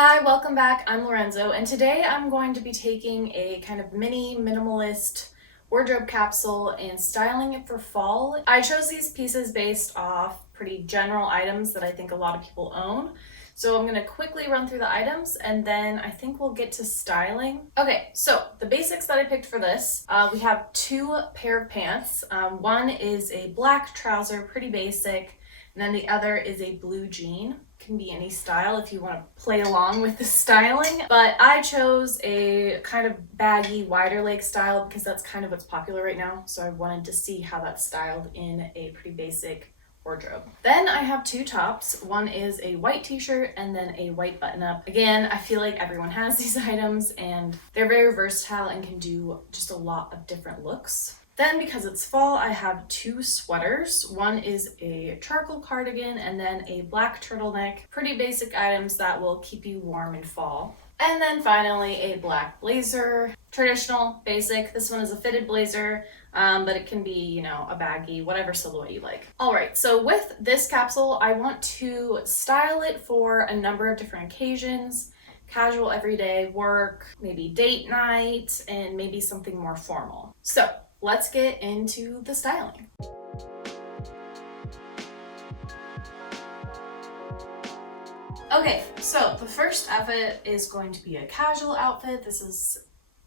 Hi, welcome back. I'm Lorenzo, and today I'm going to be taking a kind of mini minimalist wardrobe capsule and styling it for fall. I chose these pieces based off pretty general items that I think a lot of people own. So I'm going to quickly run through the items and then I think we'll get to styling. Okay, so the basics that I picked for this, we have two pair of pants. One is a black trouser, pretty basic, and then the other is a blue jean. Can be any style if you want to play along with the styling, but I chose a kind of baggy, wider leg style because that's kind of what's popular right now. So I wanted to see how that's styled in a pretty basic wardrobe. Then I have two tops. One is a white t-shirt and then a white button-up. Again, I feel like everyone has these items and they're very versatile and can do just a lot of different looks. Then, because it's fall, I have two sweaters. One is a charcoal cardigan and then a black turtleneck. Pretty basic items that will keep you warm in fall. And then finally, a black blazer. Traditional, basic. This one is a fitted blazer, but it can be, a baggy, whatever silhouette you like. All right, so with this capsule, I want to style it for a number of different occasions. Casual, everyday work, maybe date night, and maybe something more formal. So let's get into the styling. Okay, so the first outfit is going to be a casual outfit. This is,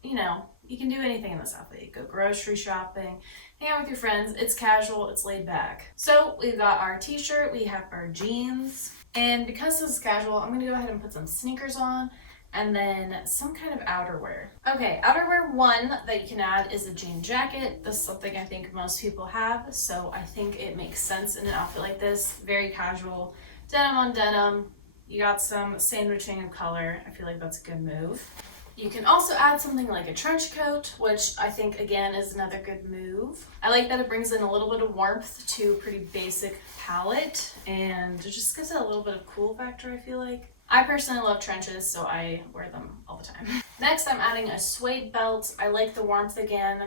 you can do anything in this outfit. You go grocery shopping, hang out with your friends. It's casual, it's laid back. So we've got our t-shirt, we have our jeans, and because this is casual, I'm gonna go ahead and put some sneakers on and then some kind of outerwear. Okay, outerwear one that you can add is a jean jacket. This is something I think most people have, so I think it makes sense in an outfit like this. Very casual, denim on denim. You got some sandwiching of color. I feel like that's a good move. You can also add something like a trench coat, which I think again is another good move. I like that it brings in a little bit of warmth to a pretty basic palette and it just gives it a little bit of cool factor, I feel like. I personally love trenches, so I wear them all the time. Next, I'm adding a suede belt. I like the warmth again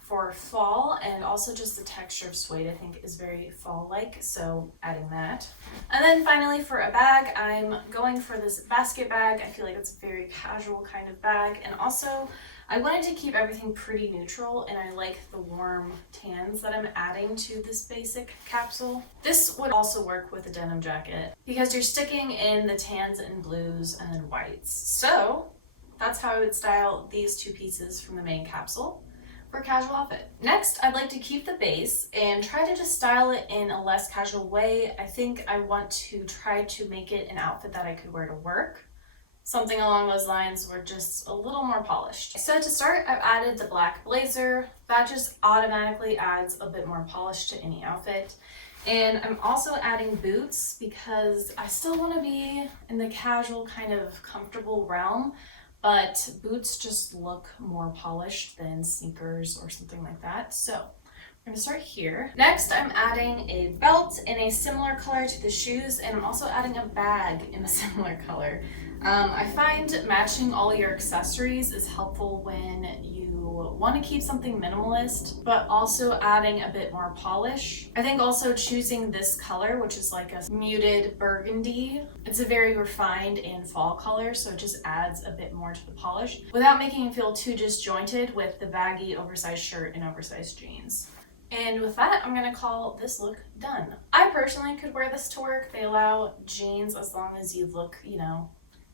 for fall, and also just the texture of suede I think is very fall-like, so adding that. And then finally for a bag, I'm going for this basket bag. I feel like it's a very casual kind of bag, and also I wanted to keep everything pretty neutral, and I like the warm tans that I'm adding to this basic capsule. This would also work with a denim jacket because you're sticking in the tans and blues and then whites. So that's how I would style these two pieces from the main capsule for a casual outfit. Next, I'd like to keep the base and try to just style it in a less casual way. I think I want to try to make it an outfit that I could wear to work. Something along those lines were just a little more polished. So to start, I've added the black blazer. That just automatically adds a bit more polish to any outfit. And I'm also adding boots because I still want to be in the casual kind of comfortable realm, but boots just look more polished than sneakers or something like that. So I'm gonna start here. Next, I'm adding a belt in a similar color to the shoes, and I'm also adding a bag in a similar color. I find matching all your accessories is helpful when you want to keep something minimalist, but also adding a bit more polish. I think also choosing this color, which is like a muted burgundy, it's a very refined and fall color, so it just adds a bit more to the polish without making it feel too disjointed with the baggy oversized shirt and oversized jeans. And with that, I'm gonna call this look done. I personally could wear this to work. They allow jeans as long as you look,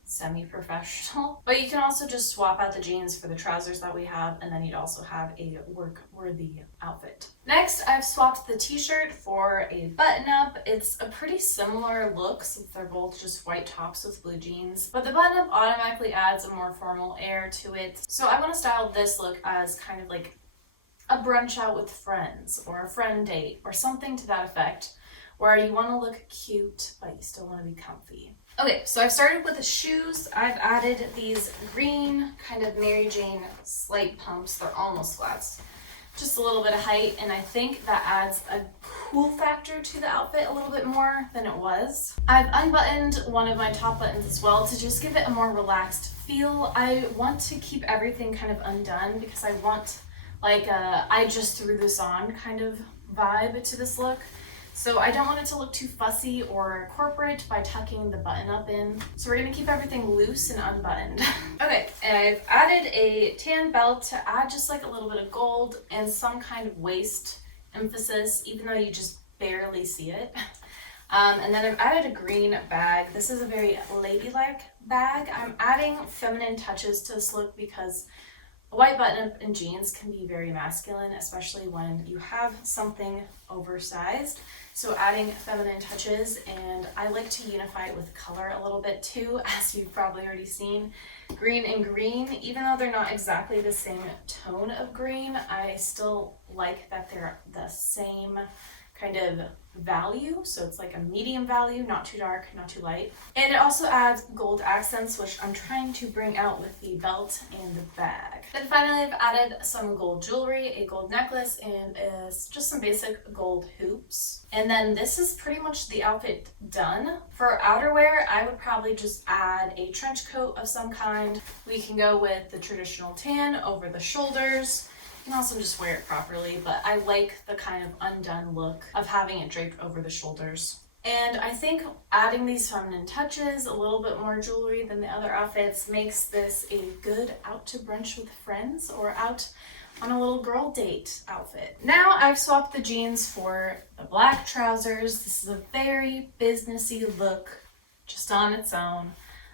semi-professional. But you can also just swap out the jeans for the trousers that we have, and then you'd also have a work-worthy outfit. Next, I've swapped the t-shirt for a button-up. It's a pretty similar look since they're both just white tops with blue jeans, but the button-up automatically adds a more formal air to it. So I want to style this look as kind of like a brunch out with friends or a friend date or something to that effect, where you want to look cute but you still want to be comfy. Okay, so I've started with the shoes. I've added these green kind of Mary Jane slight pumps. They're almost flats, just a little bit of height, and I think that adds a cool factor to the outfit a little bit more than it was. I've unbuttoned one of my top buttons as well to just give it a more relaxed feel. I want to keep everything kind of undone because I want like a I just threw this on kind of vibe to this look. So I don't want it to look too fussy or corporate by tucking the button up in. So we're gonna keep everything loose and unbuttoned. Okay, and I've added a tan belt to add just like a little bit of gold and some kind of waist emphasis, even though you just barely see it. And then I've added a green bag. This is a very ladylike bag. I'm adding feminine touches to this look because a white button-up in jeans can be very masculine, especially when you have something oversized. So adding feminine touches, and I like to unify it with color a little bit too, as you've probably already seen. Green and green, even though they're not exactly the same tone of green, I still like that they're the same kind of value, so it's like a medium value, not too dark, not too light. And it also adds gold accents, which I'm trying to bring out with the belt and the bag. Then finally I've added some gold jewelry, a gold necklace, and just some basic gold hoops. And then this is pretty much the outfit done. For outerwear, I would probably just add a trench coat of some kind. We can go with the traditional tan over the shoulders. You can also just wear it properly, but I like the kind of undone look of having it draped over the shoulders. And I think adding these feminine touches, a little bit more jewelry than the other outfits, makes this a good out to brunch with friends or out on a little girl date outfit. Now I've swapped the jeans for the black trousers. This is a very businessy look just on its own.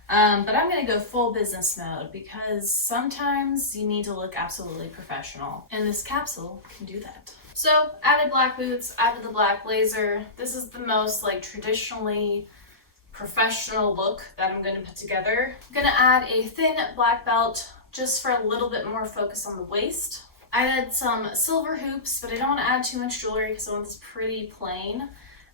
But I'm gonna go full business mode because sometimes you need to look absolutely professional, and this capsule can do that. So added black boots, added the black blazer. This is the most like traditionally professional look that I'm gonna put together. I'm gonna add a thin black belt just for a little bit more focus on the waist. I added some silver hoops, but I don't want to add too much jewelry because I want this pretty plain.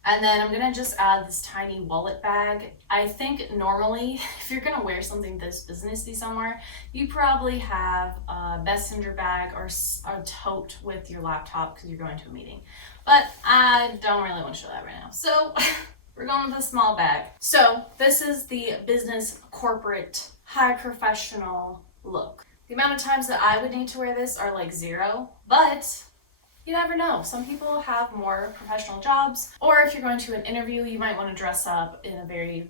And then I'm gonna just add this tiny wallet bag. I think normally, if you're gonna wear something this businessy somewhere, you probably have a messenger bag or a tote with your laptop because you're going to a meeting. But I don't really want to show that right now. So we're going with a small bag. So this is the business, corporate, high professional look. The amount of times that I would need to wear this are like 0, but you never know. Some people have more professional jobs, or if you're going to an interview, you might want to dress up in a very,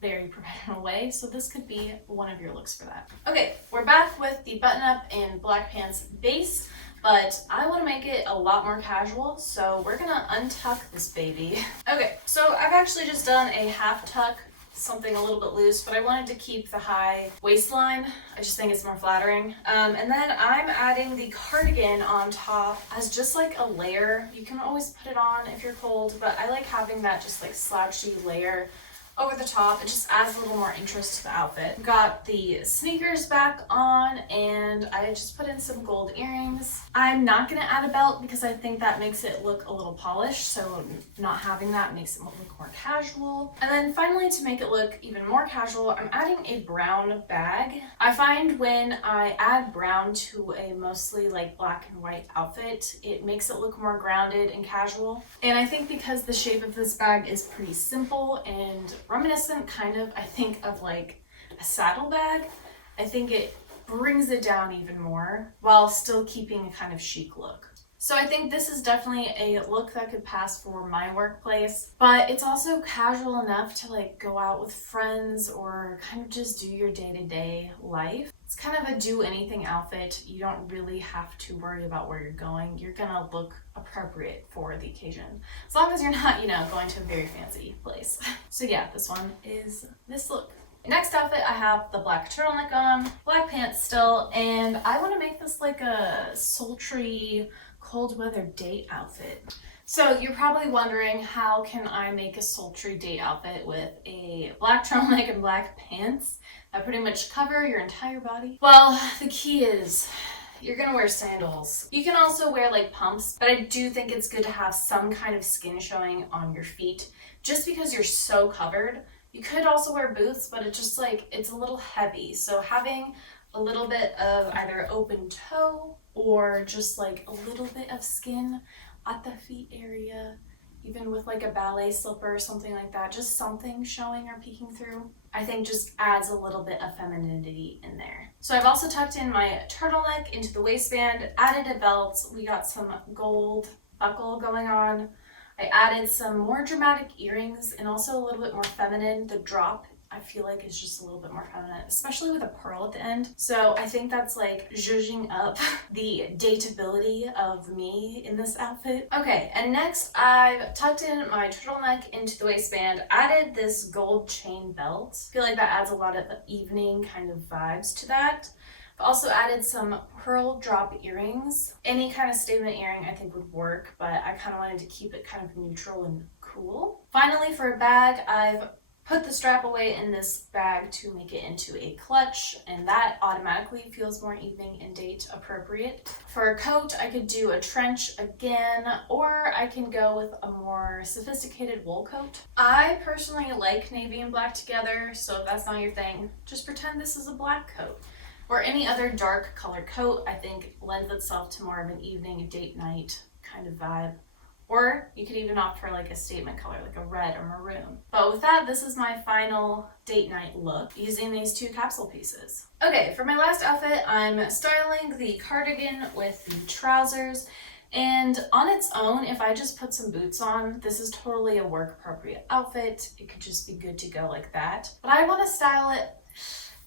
very professional way. So this could be one of your looks for that. Okay, we're back with the button-up and black pants base, but I want to make it a lot more casual, so we're gonna untuck this baby. Okay, so I've actually just done a half tuck, something a little bit loose, but I wanted to keep the high waistline. I just think it's more flattering. And then I'm adding the cardigan on top as just like a layer. You can always put it on if you're cold, but I like having that just like slouchy layer over the top. It just adds a little more interest to the outfit. Got the sneakers back on, and I just put in some gold earrings. I'm not gonna add a belt because I think that makes it look a little polished, so not having that makes it look more casual. And then finally, to make it look even more casual, I'm adding a brown bag. I find when I add brown to a mostly like black and white outfit, it makes it look more grounded and casual. And I think because the shape of this bag is pretty simple and reminiscent kind of, I think, of like a saddle bag, I think it brings it down even more while still keeping a kind of chic look. So I think this is definitely a look that could pass for my workplace, but it's also casual enough to like go out with friends or kind of just do your day-to-day life. It's kind of a do anything outfit. You don't really have to worry about where you're going. You're gonna look appropriate for the occasion, as long as you're not, going to a very fancy place. So yeah, this one is this look. Next outfit, I have the black turtleneck on, black pants still, and I want to make this like a sultry cold weather date outfit. So you're probably wondering, how can I make a sultry date outfit with a black turtleneck and black pants that pretty much cover your entire body? Well, the key is you're gonna wear sandals. You can also wear like pumps, but I do think it's good to have some kind of skin showing on your feet just because you're so covered. You could also wear boots, but it's just like, it's a little heavy. So having a little bit of either open toe or just like a little bit of skin at the feet area, even with like a ballet slipper or something like that, just something showing or peeking through, I think just adds a little bit of femininity in there. So I've also tucked in my turtleneck into the waistband, added a belt. We got some gold buckle going on. I added some more dramatic earrings and also a little bit more feminine. The drop, I feel like, is just a little bit more feminine, especially with a pearl at the end. So I think that's like zhuzhing up the dateability of me in this outfit. Okay, and next I've tucked in my turtleneck into the waistband, added this gold chain belt. I feel like that adds a lot of evening kind of vibes to that. I've also added some pearl drop earrings. Any kind of statement earring I think would work, but I kind of wanted to keep it kind of neutral and cool. Finally, for a bag, I've put the strap away in this bag to make it into a clutch, and that automatically feels more evening and date appropriate. For a coat, I could do a trench again, or I can go with a more sophisticated wool coat. I personally like navy and black together, so if that's not your thing, just pretend this is a black coat. Or any other dark color coat, I think lends itself to more of an evening date night kind of vibe. Or you could even opt for like a statement color, like a red or maroon. But with that, this is my final date night look using these two capsule pieces. Okay, for my last outfit, I'm styling the cardigan with the trousers. And on its own, if I just put some boots on, this is totally a work appropriate outfit. It could just be good to go like that. But I want to style it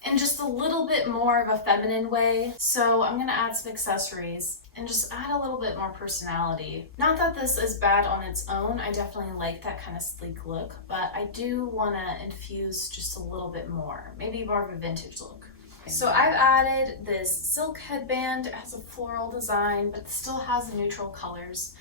in just a little bit more of a feminine way. So I'm gonna add some accessories and just add a little bit more personality. Not that this is bad on its own, I definitely like that kind of sleek look, but I do wanna infuse just a little bit more, maybe more of a vintage look. So I've added this silk headband. It has a floral design, but still has neutral colors.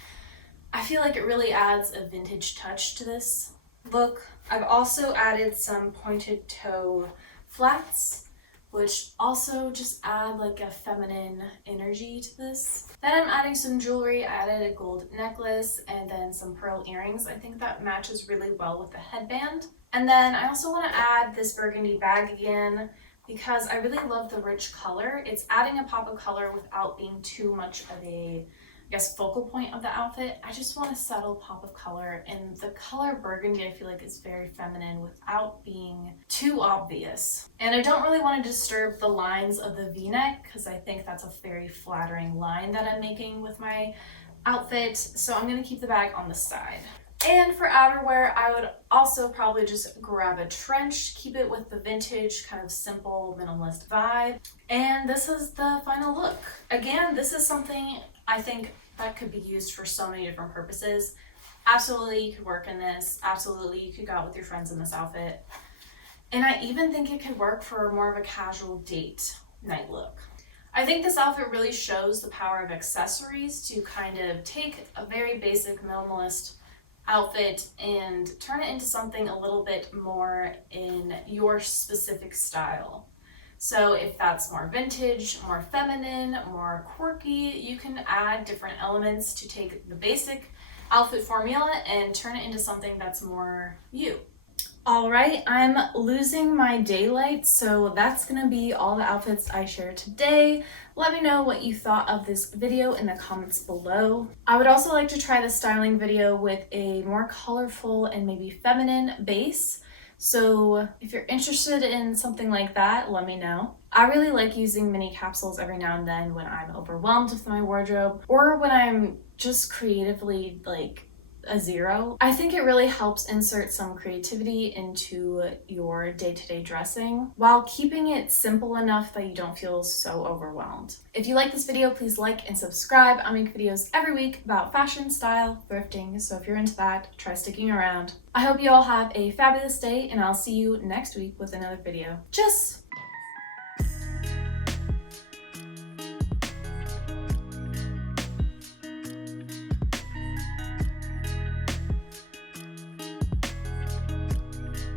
I feel like it really adds a vintage touch to this look. I've also added some pointed toe flats, which also just add like a feminine energy to this. Then I'm adding some jewelry. I added a gold necklace and then some pearl earrings. I think that matches really well with the headband. And then I also want to add this burgundy bag again because I really love the rich color. It's adding a pop of color without being too much of a focal point of the outfit. I just want a subtle pop of color, and the color burgundy I feel like is very feminine without being too obvious. And I don't really want to disturb the lines of the v-neck because I think that's a very flattering line that I'm making with my outfit, so I'm going to keep the bag on the side. And for outerwear, I would also probably just grab a trench, keep it with the vintage kind of simple minimalist vibe. And this is the final look. Again, this is something I think that could be used for so many different purposes. Absolutely, you could work in this. Absolutely, you could go out with your friends in this outfit. And I even think it could work for more of a casual date night look. I think this outfit really shows the power of accessories to kind of take a very basic minimalist outfit and turn it into something a little bit more in your specific style. So if that's more vintage, more feminine, more quirky, you can add different elements to take the basic outfit formula and turn it into something that's more you. All right, I'm losing my daylight, so that's gonna be all the outfits I shared today. Let me know what you thought of this video in the comments below. I would also like to try the styling video with a more colorful and maybe feminine base. So if you're interested in something like that, let me know. I really like using mini capsules every now and then when I'm overwhelmed with my wardrobe or when I'm just creatively like a zero. I think it really helps insert some creativity into your day-to-day dressing while keeping it simple enough that you don't feel so overwhelmed. If you like this video, please like and subscribe. I make videos every week about fashion, style, thrifting, so if you're into that, try sticking around. I hope you all have a fabulous day, and I'll see you next week with another video. Tschüss!